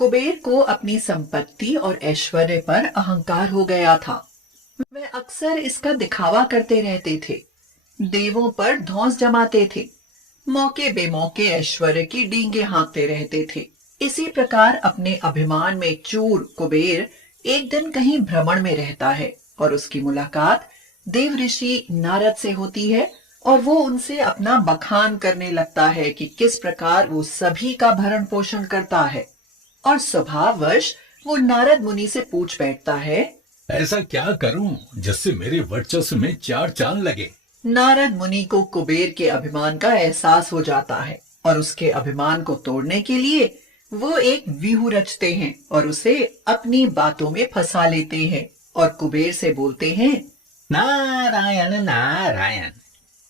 कुबेर को अपनी संपत्ति और ऐश्वर्य पर अहंकार हो गया था। वह अक्सर इसका दिखावा करते रहते थे, देवों पर धौंस जमाते थे, मौके बेमौके ऐश्वर्य की डींगे हाँकते रहते थे। इसी प्रकार अपने अभिमान में चूर कुबेर एक दिन कहीं भ्रमण में रहता है और उसकी मुलाकात देव ऋषि नारद से होती है और वो उनसे अपना बखान करने लगता है कि किस प्रकार वो सभी का भरण पोषण करता है। और स्वभाववश वो नारद मुनि से पूछ बैठता है, ऐसा क्या करूं जिससे मेरे वर्चस्व में चार चांद लगे। नारद मुनि को कुबेर के अभिमान का एहसास हो जाता है और उसके अभिमान को तोड़ने के लिए वो एक व्यूह रचते हैं और उसे अपनी बातों में फंसा लेते हैं और कुबेर से बोलते हैं, नारायण नारायण,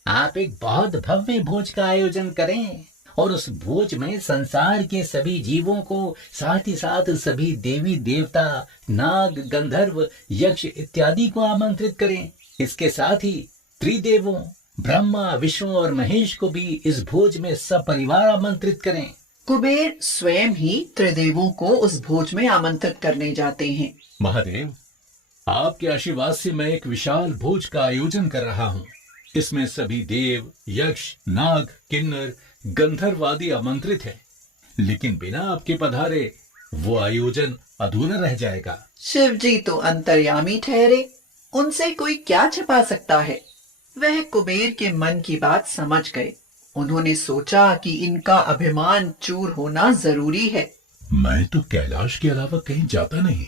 आप एक बहुत भव्य भोज का आयोजन करें और उस भोज में संसार के सभी जीवों को, साथ ही साथ सभी देवी देवता, नाग, गंधर्व, यक्ष इत्यादि को आमंत्रित करें। इसके साथ ही त्रिदेवों ब्रह्मा, विष्णु और महेश को भी इस भोज में सपरिवार आमंत्रित करें। कुबेर स्वयं ही त्रिदेवों को उस भोज में आमंत्रित करने जाते हैं। महादेव, आपके आशीर्वाद से मैं एक विशाल भोज का आयोजन कर रहा हूँ। इसमें सभी देव, यक्ष, नाग, किन्नर, गंधर्व आदि आमंत्रित है, लेकिन बिना आपके पधारे वो आयोजन अधूरा रह जाएगा। शिव जी तो अंतर्यामी ठहरे, उनसे कोई क्या छिपा सकता है। वह कुबेर के मन की बात समझ गए। उन्होंने सोचा कि इनका अभिमान चूर होना जरूरी है। मैं तो कैलाश के अलावा कहीं जाता नहीं।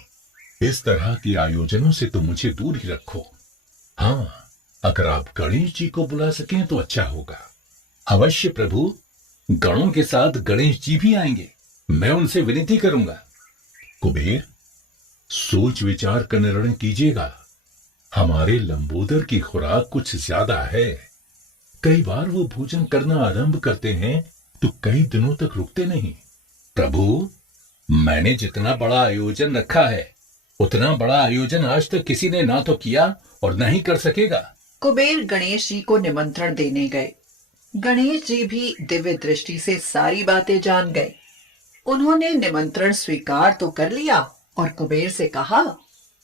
इस तरह के आयोजनों से तो मुझे दूर ही रखो। हाँ, अगर आप गणेश जी को बुला सकें तो अच्छा होगा। अवश्य प्रभु, गणों के साथ गणेश जी भी आएंगे। मैं उनसे विनती करूंगा। कुबेर, सोच विचार कर निर्णय कीजिएगा। हमारे लंबोदर की खुराक कुछ ज्यादा है। कई बार वो भोजन करना आरंभ करते हैं तो कई दिनों तक रुकते नहीं। प्रभु, मैंने जितना बड़ा आयोजन रखा है उतना बड़ा आयोजन आज तक किसी ने ना तो किया और न ही कर सकेगा। कुबेर गणेश जी को निमंत्रण देने गए। गणेश जी भी दिव्य दृष्टि से सारी बातें जान गए। उन्होंने निमंत्रण स्वीकार तो कर लिया और कुबेर से कहा,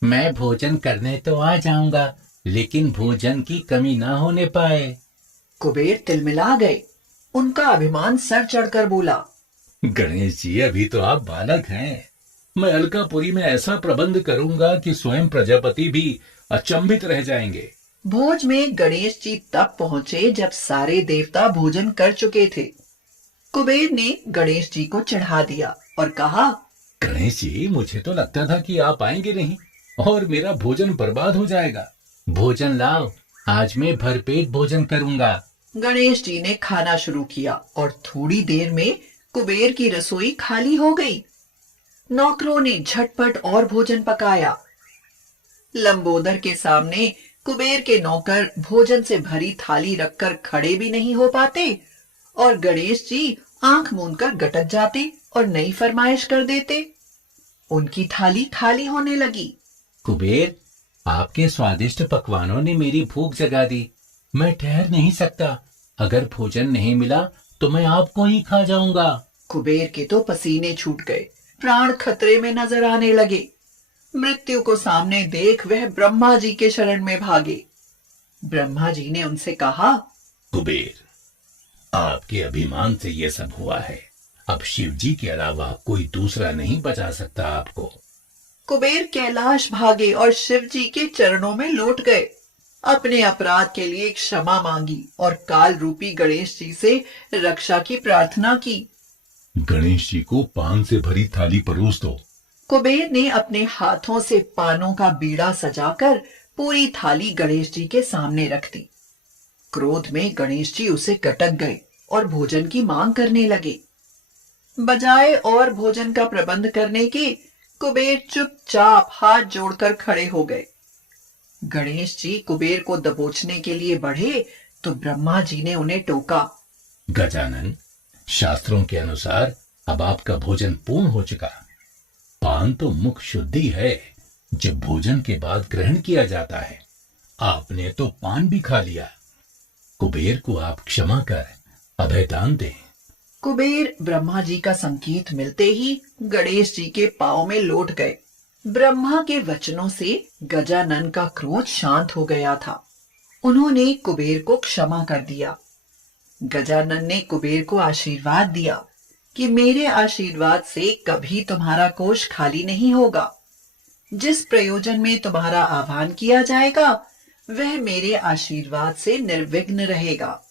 मैं भोजन करने तो आ जाऊंगा, लेकिन भोजन की कमी ना होने पाए। कुबेर तिलमिला गए। उनका अभिमान सर चढ़कर बोला, गणेश जी, अभी तो आप बालक हैं। मैं अलकापुरी में ऐसा प्रबंध करूंगा कि स्वयं प्रजापति भी अचंभित रह जाएंगे। भोज में गणेश जी तब पहुंचे जब सारे देवता भोजन कर चुके थे। कुबेर ने गणेश जी को चढ़ा दिया और कहा, गणेश जी, मुझे तो लगता था कि आप आएंगे नहीं और मेरा भोजन बर्बाद हो जाएगा। भोजन लाओ, आज मैं भरपेट भोजन करूंगा। गणेश जी ने खाना शुरू किया और थोड़ी देर में कुबेर की रसोई खाली हो गई। नौकरों ने झटपट और भोजन पकाया। लंबोदर के सामने कुबेर के नौकर भोजन से भरी थाली रखकर खड़े भी नहीं हो पाते और गणेश जी आंख मूंदकर गटक जाते और नई फरमाइश कर देते। उनकी थाली खाली होने लगी। कुबेर, आपके स्वादिष्ट पकवानों ने मेरी भूख जगा दी। मैं ठहर नहीं सकता। अगर भोजन नहीं मिला तो मैं आपको ही खा जाऊंगा। कुबेर के तो पसीने छूट गए, प्राण खतरे में नजर आने लगे। मृत्यु को सामने देख वह ब्रह्मा जी के शरण में भागे। ब्रह्मा जी ने उनसे कहा, कुबेर, आपके अभिमान से ये सब हुआ है। अब शिव जी के अलावा कोई दूसरा नहीं बचा सकता आपको। कुबेर कैलाश भागे और शिव जी के चरणों में लौट गए। अपने अपराध के लिए क्षमा मांगी और काल रूपी गणेश जी से रक्षा की प्रार्थना की। गणेश जी को पान से भरी थाली परोस दो। कुबेर ने अपने हाथों से पानों का बीड़ा सजाकर पूरी थाली गणेश जी के सामने रख दी। क्रोध में गणेश जी उसे कटक गए और भोजन की मांग करने लगे। बजाय और भोजन का प्रबंध करने के कुबेर चुपचाप हाथ जोड़कर खड़े हो गए। गणेश जी कुबेर को दबोचने के लिए बढ़े तो ब्रह्मा जी ने उन्हें टोका, गजानन, शास्त्रों के अनुसार अब आपका भोजन पूर्ण हो चुका। पान तो मुख शुद्धि है, जब भोजन के बाद ग्रहण किया जाता है। आपने तो पान भी खा लिया। कुबेर को आप क्षमा कर अभयदान दें। कुबेर ब्रह्मा जी का संकेत मिलते ही गणेश जी के पांव में लौट गए। ब्रह्मा के वचनों से गजानन का क्रोध शांत हो गया था। उन्होंने कुबेर को क्षमा कर दिया। गजानन ने कुबेर को आशीर्वाद दिया कि मेरे आशीर्वाद से कभी तुम्हारा कोष खाली नहीं होगा। जिस प्रयोजन में तुम्हारा आह्वान किया जाएगा वह मेरे आशीर्वाद से निर्विघ्न रहेगा।